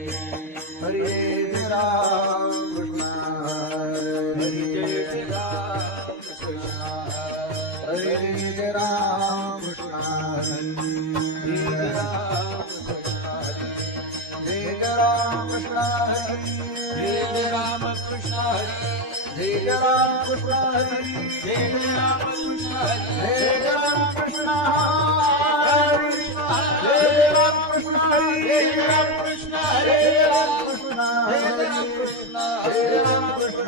हरे राम कृष्ण हरे राम कृष्ण हरे राम कृष्ण हरे राम कृष्ण हरे राम कृष्ण हरे राम कृष्ण हरे राम कृष्ण हरे राम कृष्ण हरे राम कृष्ण हरे राम कृष्ण हरे राम कृष्ण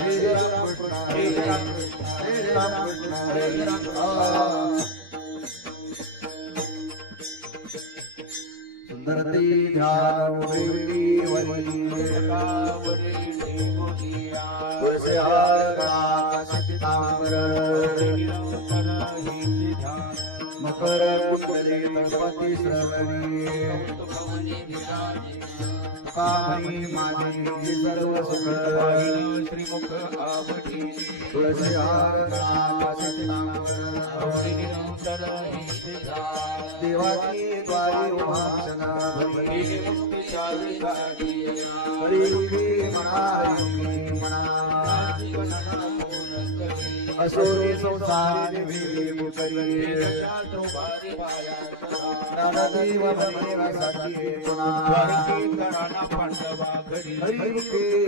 हरे राम कृष्ण हरे राम कृष्ण हरे राम सुंदरती ध्यान तुलसी मकर कुंडली गणपती श्रवणी कामनी माझी सर्व सुख श्रीमुख आवडी तुळसी देवाची द्वारी उभाक्षणा हरी म्हणा म्हणा असोरी संसारी करी नानदेव बनेसाठी हरी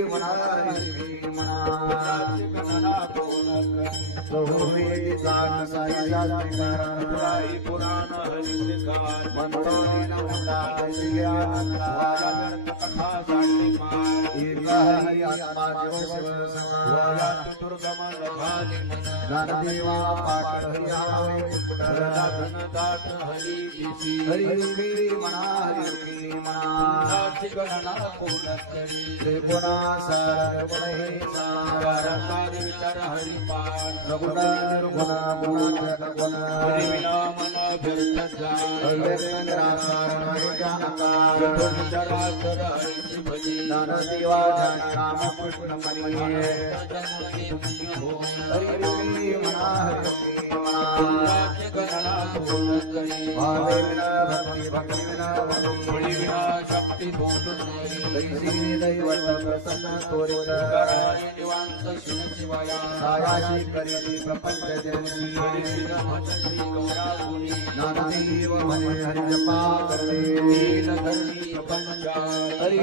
म्हणा ज्ञानदेवा पाठ हरी म्हणा गणना त्रिगुणा विचार हरी पाठ निर्गुण ज्ञानदेवा राम कृष्ण मणि हरि मना भक्ति शक्ति दैवत प्रसन्न तोरायाशी करी प्रपंच जयंती नानदेव मने हरि जपा करे हरि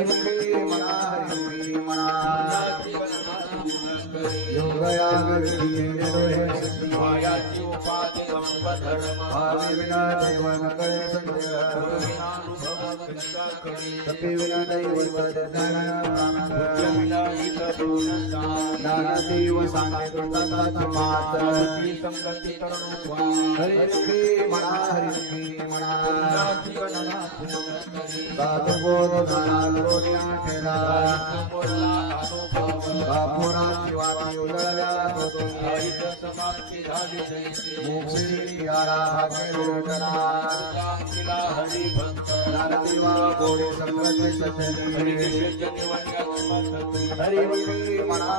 मना विना देवन करे नानदेव सांगे हरि म्हणा साधुबोध बापुराची वाटी उजळल्या नानदेवा गोडे संगत सजनी हरि म्हणा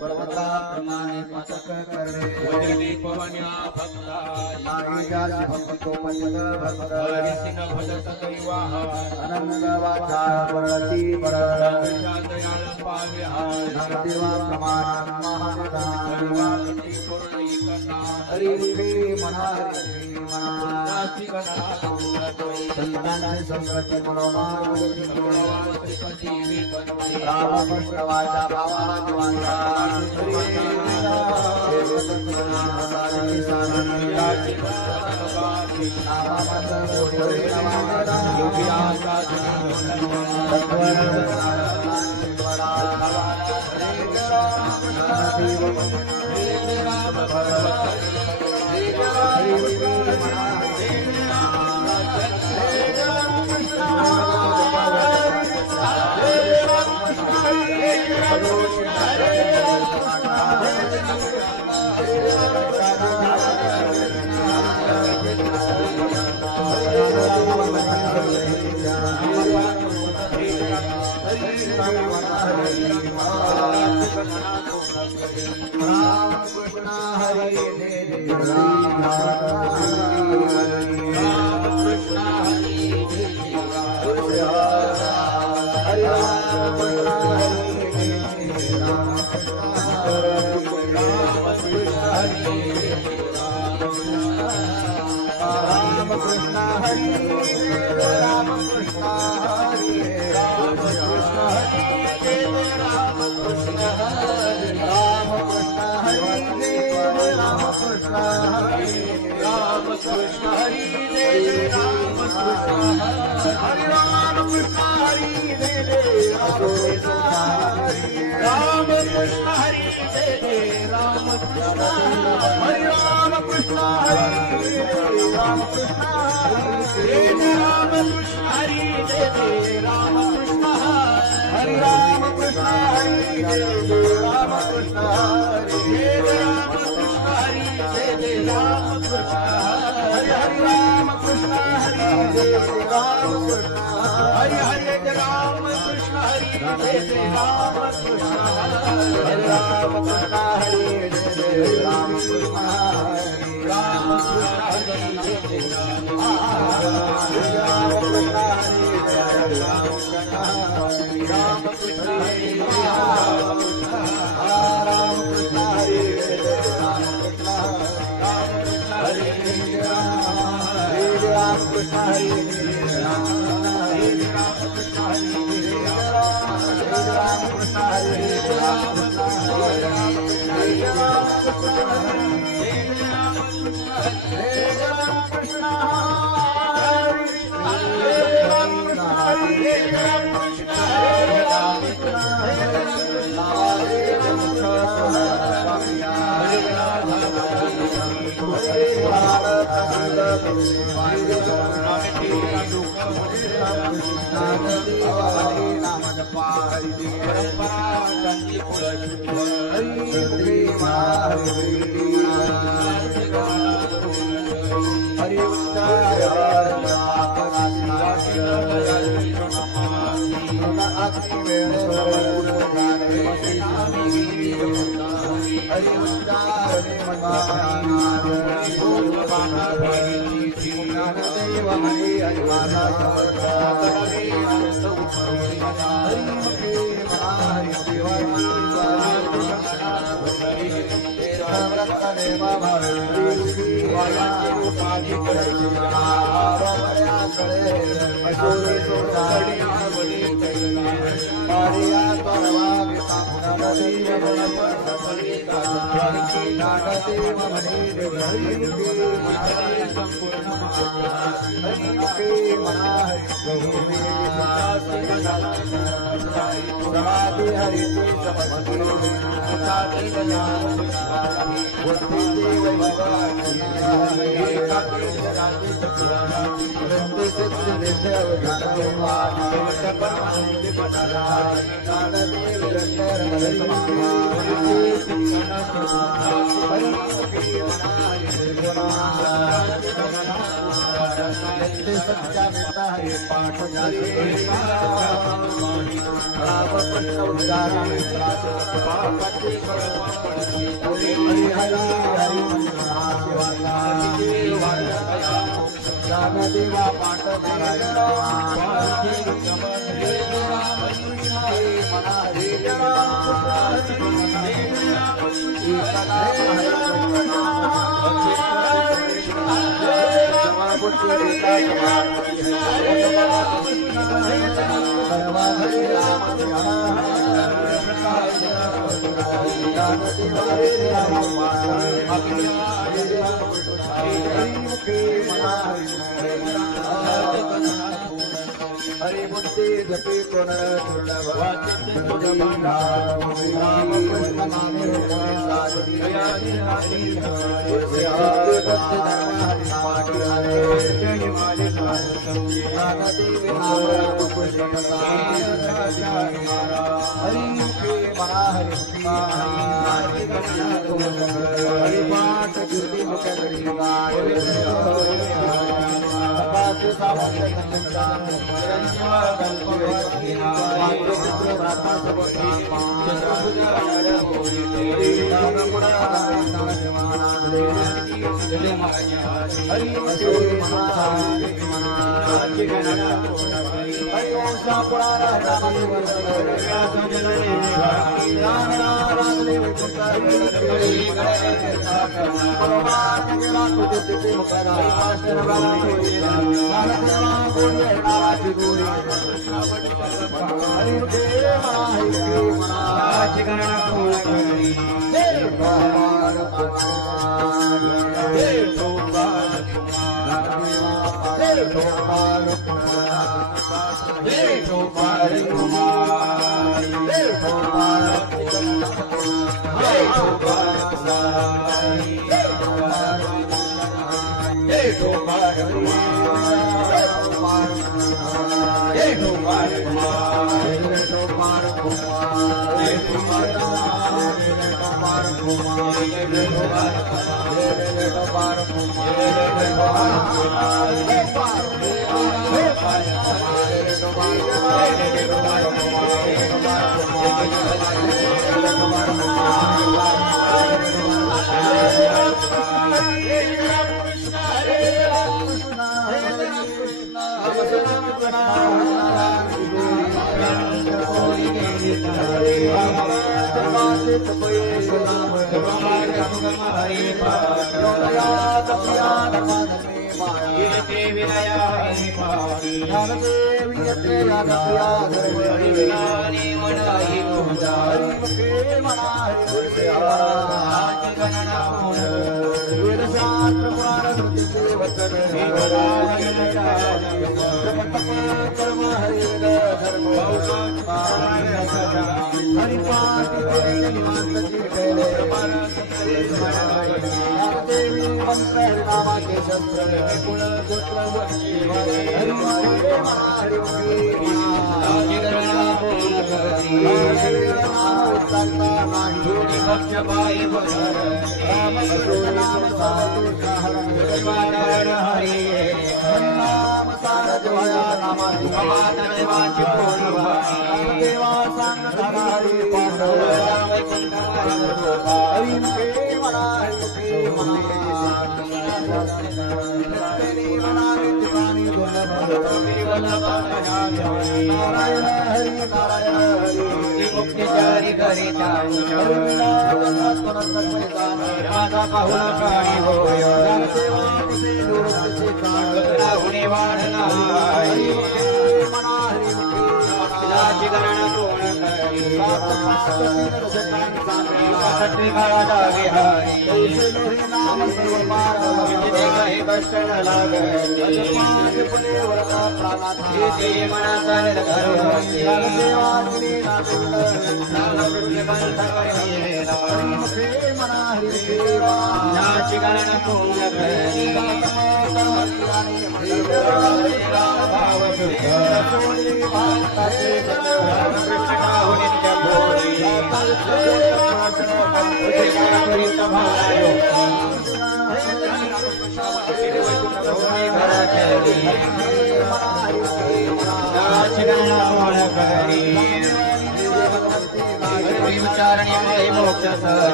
पर्वता प्रमाणे पतक करे वज्रदीपवन्या भक्ता नाईजासी भक्तो पंचद भक्त हरिसिन भजत दैवाह अनंत वाचा परती पर दयाल पाव्या नानदेवा प्रमाण महादान हरि म्हणा संतांचे संगती मनोमान रामकृष्ण वाचा भावाचा हरि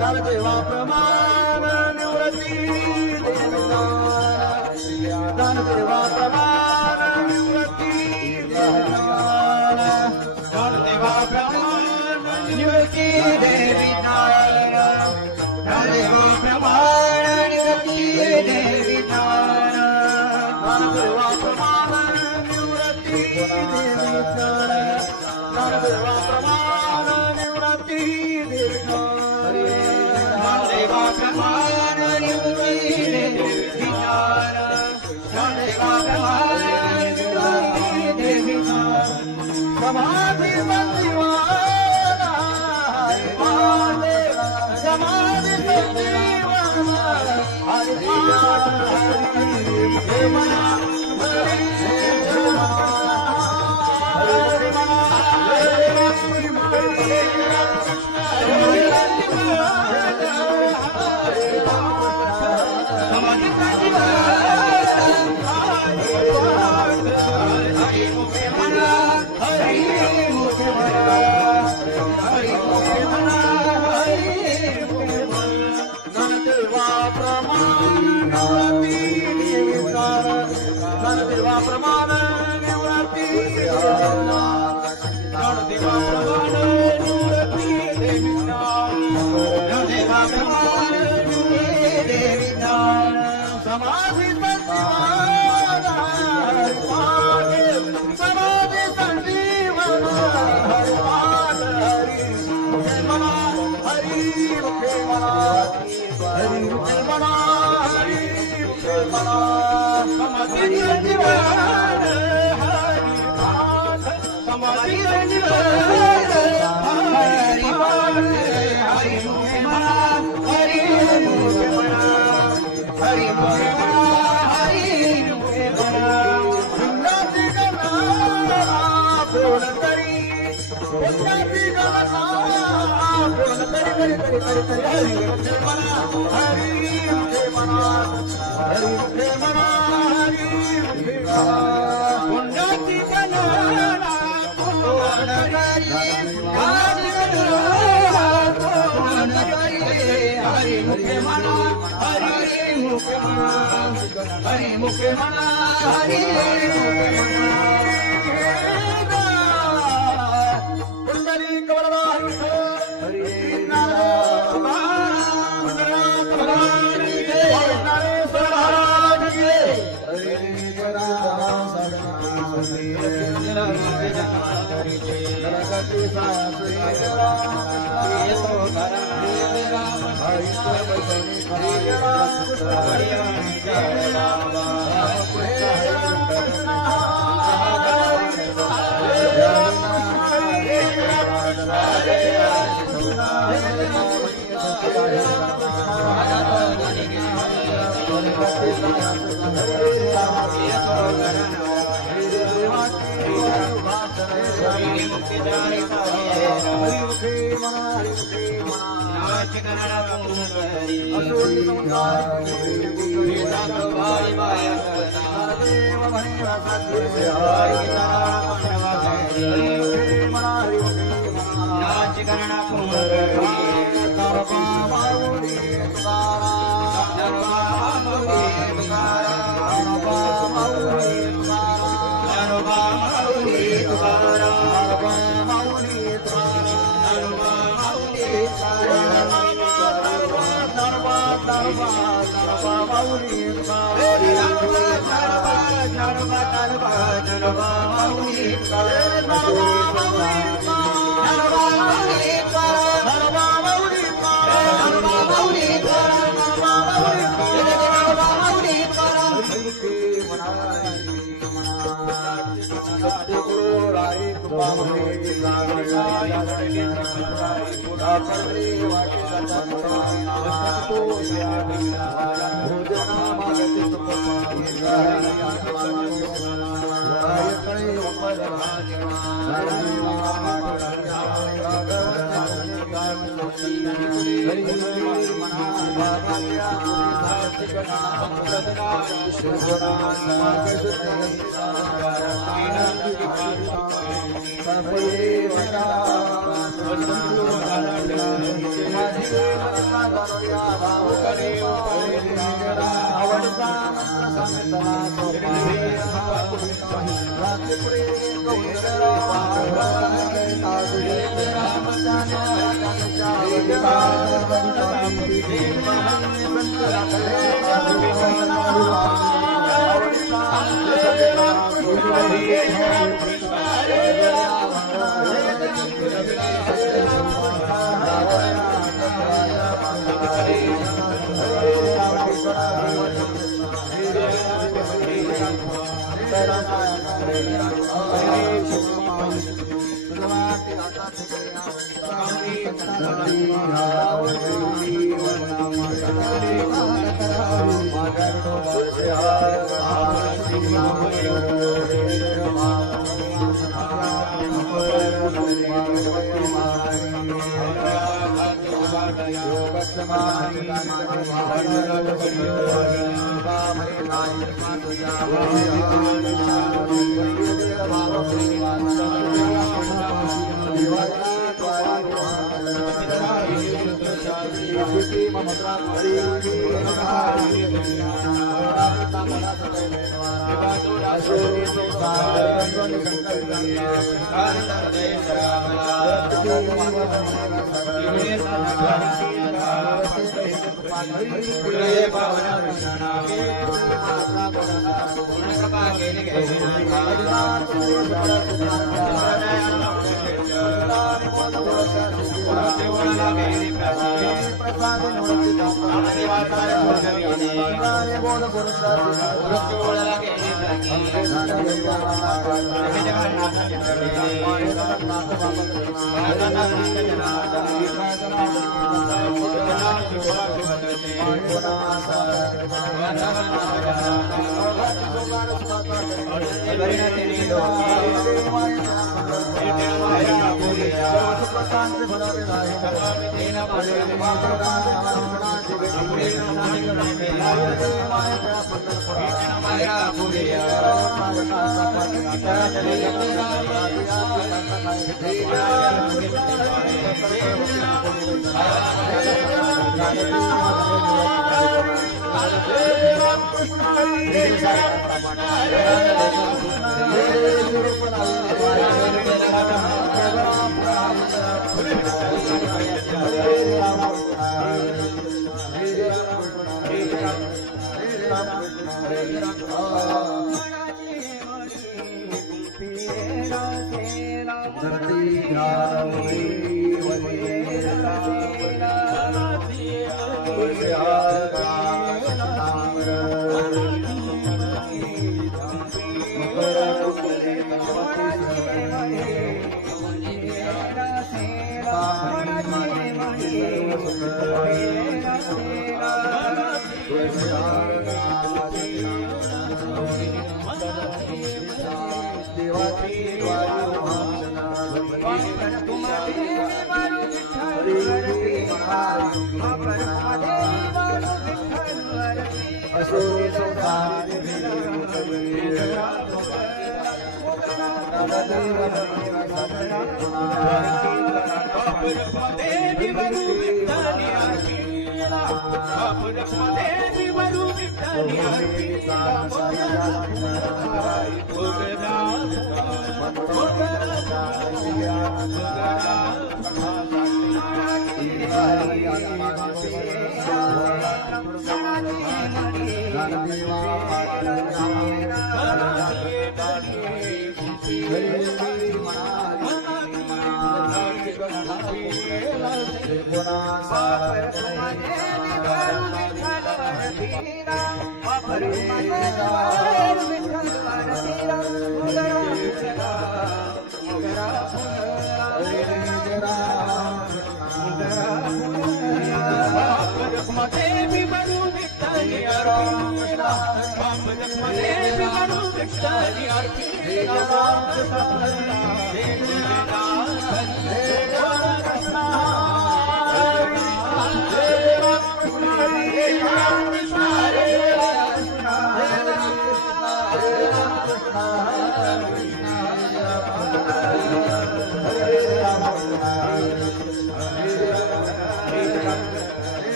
सर्वदेवा प्रमाण निवृत्ति ज्ञानदेवा प्रमाण निवृत्ती ज्ञान ज्ञानदेवा प्रमाण निवृत्ती देवी ज्ञान ज्ञानदेवा प्रमाण निवृत्ती देवी ज्ञान ज्ञानदेवा प्रमाण निवृत्ती देवी ज्ञान ज्ञानदेवा प्रमाण निवृत्ती देवी ज्ञान ज्ञानदेवा प्रमाण निवृत्ती देवी ज्ञान ज्ञानदेवा प्रमाण निवृत्ती देवी ज्ञान समाधि संजीवना समाधि संजीवना हरि ज्ञानदेवा प्रमाण निवृत्ती ज्ञानदेवा प्रमाण निवृत्ती देवी ज्ञान ज्ञानदेवा प्रमाण निवृत्ती देवी ज्ञान समाधि संजीवना समाधि संजीवना हरि हरि मुखे मना हरि मुखे मना हरि मुखे मना हरि मुखे मना समाधि संजीवन हरि पाठ समाधि संजीवन हरि पाठ हरि मुखे मना हरि मुखे मना हरि मुखे मना हरि मुखे मना पुण्यति गणना पूर्ण करी पुण्यति गणना पूर्ण करी हरि मुखे मना हरि मुखे मना हरि मुखे मना पुण्यति गणना पूर्ण करी पूर्ण करी हरि मुखे मना हरि मुखे मना हरि मुखे मना हरि पुंडरी कवरदा हरि नारायण नारेश्वर महाराज की Hare आवडता मंत्र सांगताना सोपा रात्री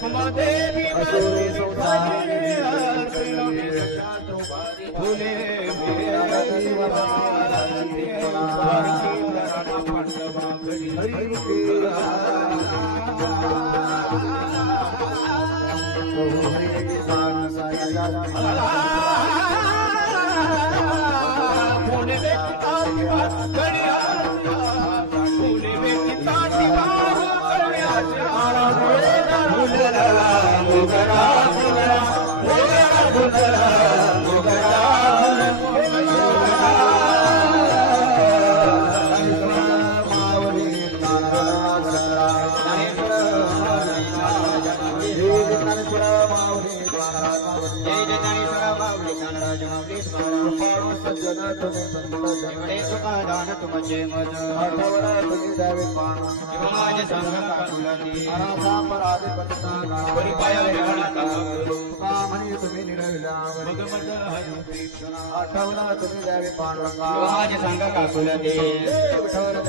देवी असुरे संसारी फुले दान तुमचे मज आठवडा तुम्ही द्यावे पान माझे संग काकुलाती अनाथापराधी पतिताना परिपाया विरहणाता तुका म्हणे तुम्ही निरविल्यावर आठवडा तुम्ही द्यावे पांडुरंगा माझे संग काकुलाती विठ्ठल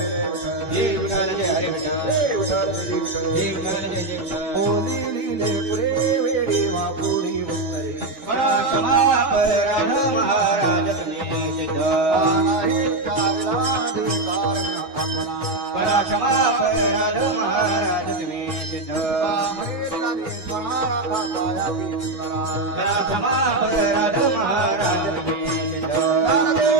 जय विठ्ठल जय हरी विठ्ठल विठ्ठल जय विठ्ठल जय जय विठ्ठल बोली लिहिले पुढे वेळी मापुरी वंदरे पराक्रमा राध महाराज तुम्ही सिद्ध नाही काविलाधिकार आपला पराक्रमा राध महाराज तुम्ही सिद्ध पराक्रमा राध महाराज तुम्ही सिद्ध